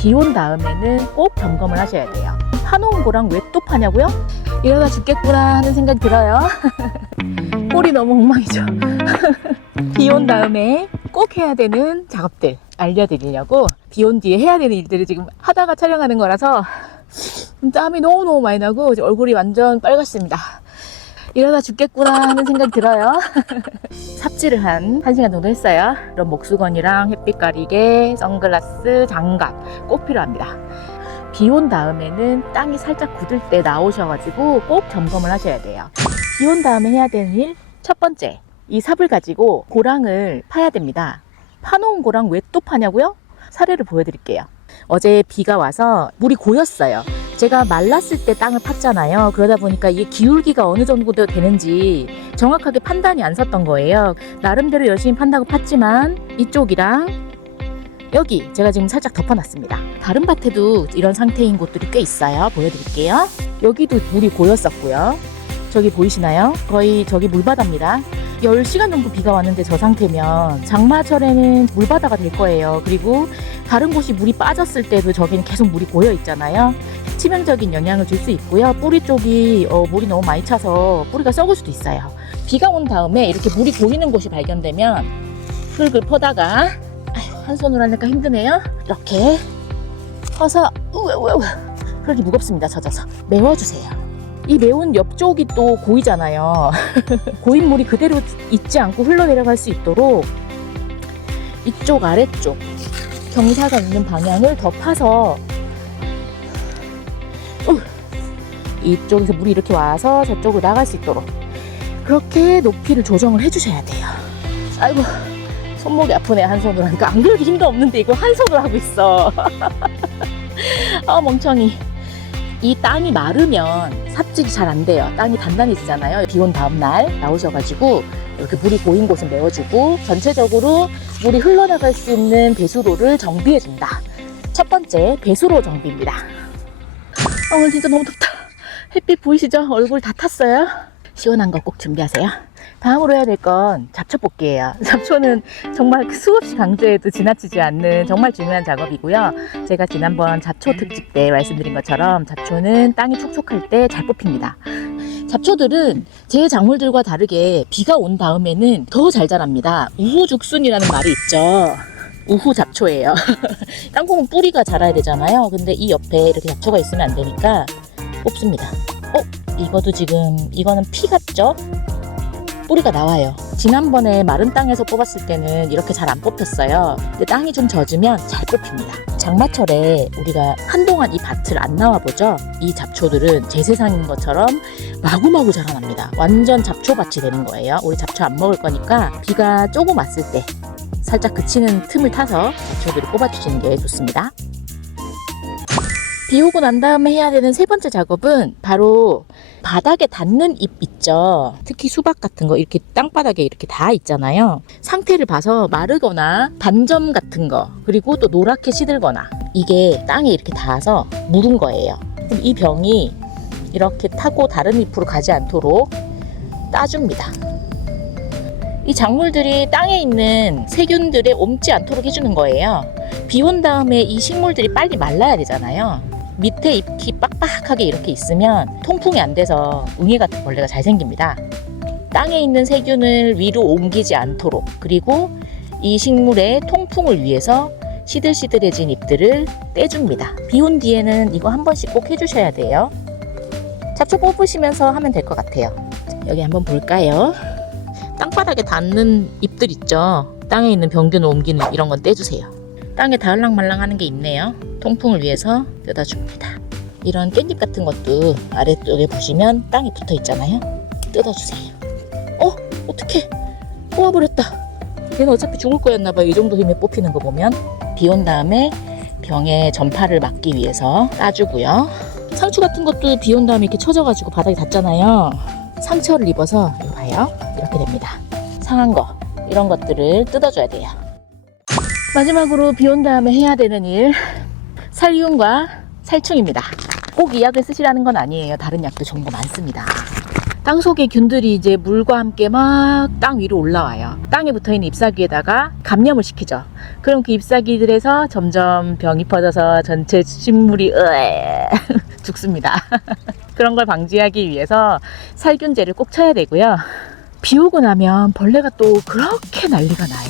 비온 다음에는 꼭 점검을 하셔야 돼요. 파놓은 거랑 왜 또 파냐고요? 이러다 죽겠구나 하는 생각이 들어요. 꼴이 너무 엉망이죠. 비온 다음에 꼭 해야 되는 작업들 알려드리려고 비온 뒤에 해야 되는 일들을 지금 하다가 촬영하는 거라서 땀이 너무너무 많이 나고 얼굴이 완전 빨갛습니다. 이러다 죽겠구나 하는 생각이 들어요. 삽질을 한 1시간 정도 했어요. 이런 목수건이랑 햇빛 가리개, 선글라스, 장갑 꼭 필요합니다. 비 온 다음에는 땅이 살짝 굳을 때 나오셔가지고 꼭 점검을 하셔야 돼요. 비 온 다음에 해야 되는 일 첫 번째, 이 삽을 가지고 고랑을 파야 됩니다. 파놓은 고랑 왜 또 파냐고요? 사례를 보여드릴게요. 어제 비가 와서 물이 고였어요. 제가 말랐을 때 땅을 팠잖아요. 그러다 보니까 이게 기울기가 어느 정도 되는지 정확하게 판단이 안 섰던 거예요. 나름대로 열심히 판다고 팠지만 이쪽이랑 여기 제가 지금 살짝 덮어놨습니다. 다른 밭에도 이런 상태인 곳들이 꽤 있어요. 보여드릴게요. 여기도 물이 고였었고요. 저기 보이시나요? 거의 저기 물바다입니다. 10시간 정도 비가 왔는데 저 상태면 장마철에는 물바다가 될 거예요. 그리고 다른 곳이 물이 빠졌을 때도 저기는 계속 물이 고여 있잖아요. 치명적인 영향을 줄 수 있고요. 뿌리 쪽이 어, 물이 너무 많이 차서 뿌리가 썩을 수도 있어요. 비가 온 다음에 이렇게 물이 고이는 곳이 발견되면 흙을 퍼다가 아휴, 한 손으로 하니까 힘드네요. 이렇게 퍼서 우와 우와 우와 흙이 무겁습니다. 젖어서 메워주세요. 이 매운 옆쪽이 또 고이잖아요. 고인 물이 그대로 있지 않고 흘러내려갈 수 있도록 이쪽 아래쪽 경사가 있는 방향을 더 파서 우, 이쪽에서 물이 이렇게 와서 저쪽으로 나갈 수 있도록 그렇게 높이를 조정을 해주셔야 돼요. 아이고 손목이 아프네 한 손으로 하니까 안 그래도 힘도 없는데 이거 한 손으로 하고 있어. 아 멍청이. 이 땅이 마르면 삽질이 잘 안 돼요. 땅이 단단해지잖아요. 비 온 다음 날 나오셔가지고 이렇게 물이 고인 곳은 메워주고 전체적으로 물이 흘러나갈 수 있는 배수로를 정비해준다. 첫 번째 배수로 정비입니다. 아, 오늘 진짜 너무 덥다. 햇빛 보이시죠? 얼굴 다 탔어요. 시원한 거 꼭 준비하세요. 다음으로 해야 될 건 잡초 뽑기예요. 잡초는 정말 수없이 강조해도 지나치지 않는 정말 중요한 작업이고요. 제가 지난번 잡초 특집 때 말씀드린 것처럼 잡초는 땅이 촉촉할 때 잘 뽑힙니다. 잡초들은 제 작물들과 다르게 비가 온 다음에는 더 잘 자랍니다. 우후죽순이라는 말이 있죠. 우후 잡초예요. 땅콩은 뿌리가 자라야 되잖아요. 근데 이 옆에 이렇게 잡초가 있으면 안 되니까 뽑습니다. 어? 이것도 지금 이거는 피 같죠? 뿌리가 나와요. 지난번에 마른 땅에서 뽑았을 때는 이렇게 잘 안 뽑혔어요. 근데 땅이 좀 젖으면 잘 뽑힙니다. 장마철에 우리가 한동안 이 밭을 안 나와보죠? 이 잡초들은 제 세상인 것처럼 마구마구 자라납니다. 완전 잡초밭이 되는 거예요. 우리 잡초 안 먹을 거니까 비가 조금 왔을 때 살짝 그치는 틈을 타서 잡초들을 뽑아주시는 게 좋습니다. 비 오고 난 다음에 해야 되는 세 번째 작업은 바로 바닥에 닿는 잎 있죠. 특히 수박 같은 거 이렇게 땅바닥에 이렇게 다 있잖아요. 상태를 봐서 마르거나 반점 같은 거 그리고 또 노랗게 시들거나 이게 땅에 이렇게 닿아서 무른 거예요. 이 병이 이렇게 타고 다른 잎으로 가지 않도록 따줍니다. 이 작물들이 땅에 있는 세균들에 옮지 않도록 해주는 거예요. 비 온 다음에 이 식물들이 빨리 말라야 되잖아요. 밑에 잎이 빡빡하게 이렇게 있으면 통풍이 안 돼서 웅이 같은 벌레가 잘 생깁니다. 땅에 있는 세균을 위로 옮기지 않도록 그리고 이 식물의 통풍을 위해서 시들시들해진 잎들을 떼줍니다. 비온 뒤에는 이거 한 번씩 꼭 해주셔야 돼요. 잡초 뽑으시면서 하면 될 것 같아요. 여기 한번 볼까요? 땅바닥에 닿는 잎들 있죠? 땅에 있는 병균을 옮기는 이런 건 떼주세요. 땅에 닿을랑말랑 하는 게 있네요. 통풍을 위해서 뜯어줍니다. 이런 깻잎 같은 것도 아래쪽에 보시면 땅이 붙어 있잖아요. 뜯어주세요. 어? 어떡해. 뽑아버렸다. 얘는 어차피 죽을 거였나봐요. 이 정도 힘에 뽑히는 거 보면. 비 온 다음에 병의 전파를 막기 위해서 따주고요. 상추 같은 것도 비 온 다음에 이렇게 쳐져가지고 바닥에 닿잖아요. 상처를 입어서 봐요. 이렇게 됩니다. 상한 거 이런 것들을 뜯어줘야 돼요. 마지막으로 비 온 다음에 해야 되는 일 살균과 살충입니다. 꼭 이 약을 쓰시라는 건 아니에요. 다른 약도 정보 많습니다. 땅 속의 균들이 이제 물과 함께 막 땅 위로 올라와요. 땅에 붙어 있는 잎사귀에다가 감염을 시키죠. 그럼 그 잎사귀들에서 점점 병이 퍼져서 전체 식물이 으에 죽습니다. 그런 걸 방지하기 위해서 살균제를 꼭 쳐야 되고요. 비 오고 나면 벌레가 또 그렇게 난리가 나요.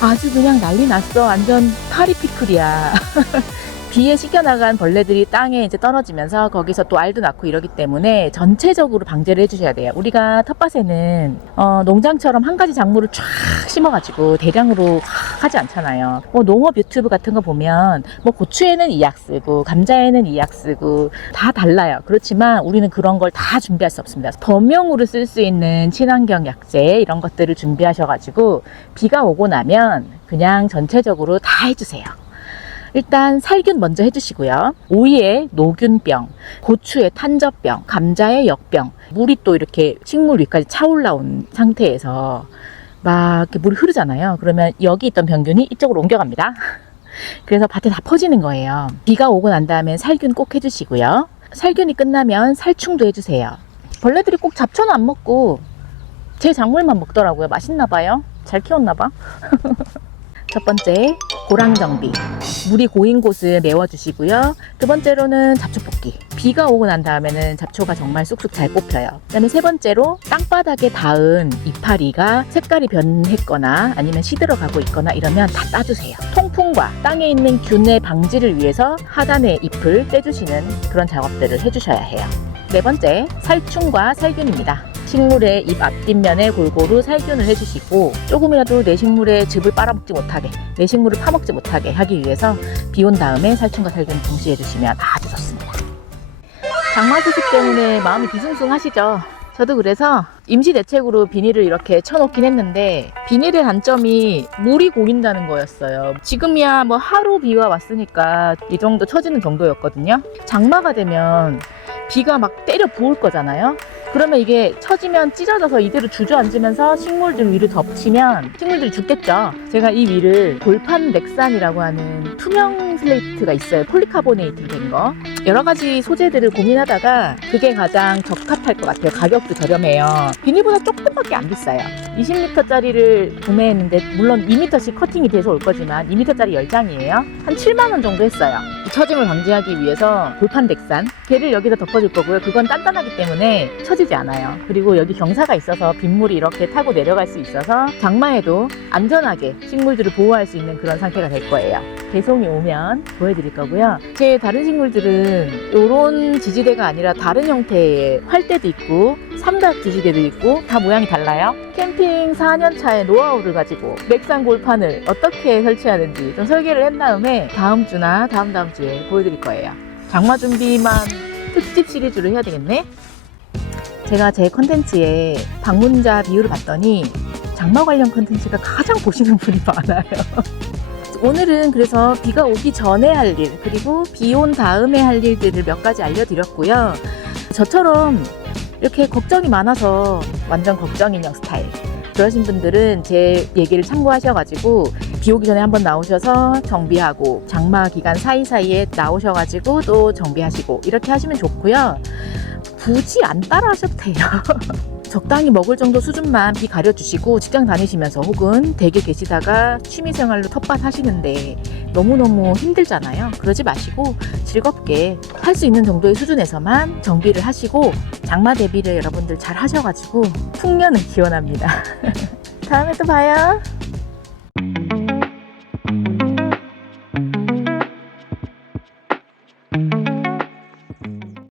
아주 그냥 난리 났어. 완전 파리피클이야. 비에 씻겨나간 벌레들이 땅에 이제 떨어지면서 거기서 또 알도 낳고 이러기 때문에 전체적으로 방제를 해주셔야 돼요. 우리가 텃밭에는 어, 농장처럼 한 가지 작물을 쫙 심어가지고 대량으로 확 하지 않잖아요. 뭐 농업 유튜브 같은 거 보면 뭐 고추에는 이 약 쓰고 감자에는 이 약 쓰고 다 달라요. 그렇지만 우리는 그런 걸 다 준비할 수 없습니다. 범용으로 쓸 수 있는 친환경 약재 이런 것들을 준비하셔가지고 비가 오고 나면 그냥 전체적으로 다 해주세요. 일단 살균 먼저 해주시고요. 오이에 노균병, 고추에 탄저병, 감자에 역병, 물이 또 이렇게 식물 위까지 차올라온 상태에서 막 이렇게 물이 흐르잖아요. 그러면 여기 있던 병균이 이쪽으로 옮겨갑니다. 그래서 밭에 다 퍼지는 거예요. 비가 오고 난 다음에 살균 꼭 해주시고요. 살균이 끝나면 살충도 해주세요. 벌레들이 꼭 잡초는 안 먹고 제 작물만 먹더라고요. 맛있나 봐요. 잘 키웠나 봐. 첫 번째, 고랑 정비. 물이 고인 곳을 메워주시고요. 두 번째로는 잡초 뽑기. 비가 오고 난 다음에는 잡초가 정말 쑥쑥 잘 뽑혀요. 그 다음에 세 번째로 땅바닥에 닿은 이파리가 색깔이 변했거나 아니면 시들어가고 있거나 이러면 다 따주세요. 통풍과 땅에 있는 균의 방지를 위해서 하단의 잎을 떼주시는 그런 작업들을 해주셔야 해요. 네 번째, 살충과 살균입니다. 식물의 잎 앞뒷면에 골고루 살균을 해주시고 조금이라도 내 식물의 즙을 빨아먹지 못하게 내 식물을 파먹지 못하게 하기 위해서 비온 다음에 살충과 살균 동시에 해주시면 아주 좋습니다. 장마 소식 때문에 마음이 뒤숭숭하시죠? 저도 그래서 임시 대책으로 비닐을 이렇게 쳐놓긴 했는데 비닐의 단점이 물이 고인다는 거였어요. 지금이야 뭐 하루 비가 왔으니까 이 정도 쳐지는 정도였거든요. 장마가 되면 비가 막 때려 부을 거잖아요. 그러면 이게 처지면 찢어져서 이대로 주저앉으면서 식물들 위를 덮치면 식물들이 죽겠죠. 제가 이 위를 골판 렉산이라고 하는 투명 슬레이트가 있어요. 폴리카보네이트 된 거. 여러 가지 소재들을 고민하다가 그게 가장 적합할 것 같아요. 가격도 저렴해요. 비닐보다 조금밖에 안 비싸요. 20m짜리를 구매했는데 물론 2m씩 커팅이 돼서 올 거지만 2m짜리 10장이에요. 한 7만 원 정도 했어요. 이 처짐을 방지하기 위해서 골판 덱산 걔를 여기다 덮어줄 거고요. 그건 단단하기 때문에 처지지 않아요. 그리고 여기 경사가 있어서 빗물이 이렇게 타고 내려갈 수 있어서 장마에도 안전하게 식물들을 보호할 수 있는 그런 상태가 될 거예요. 배송이 오면 보여드릴 거고요. 제 다른 식물들은 이런 지지대가 아니라 다른 형태의 활대도 있고 삼각 지지대도 있고 다 모양이 달라요. 캠핑 4년 차의 노하우를 가지고 맥산 골판을 어떻게 설치하는지 좀 설계를 한 다음에 다음 주나 다음 다음 주에 보여드릴 거예요. 장마 준비만 특집 시리즈로 해야 되겠네. 제가 제 컨텐츠에 방문자 비율을 봤더니 장마 관련 컨텐츠가 가장 보시는 분이 많아요. 오늘은 그래서 비가 오기 전에 할 일, 그리고 비 온 다음에 할 일들을 몇 가지 알려드렸고요. 저처럼 이렇게 걱정이 많아서 완전 걱정 인형 스타일. 그러신 분들은 제 얘기를 참고하셔가지고 비 오기 전에 한번 나오셔서 정비하고 장마 기간 사이사이에 나오셔가지고 또 정비하시고 이렇게 하시면 좋고요. 굳이 안 따라 하셔도 돼요. 적당히 먹을 정도 수준만 비 가려주시고 직장 다니시면서 혹은 댁에 계시다가 취미생활로 텃밭 하시는데 너무너무 힘들잖아요. 그러지 마시고 즐겁게 할 수 있는 정도의 수준에서만 정비를 하시고 장마 대비를 여러분들 잘 하셔가지고 풍년을 기원합니다. 다음에 또 봐요.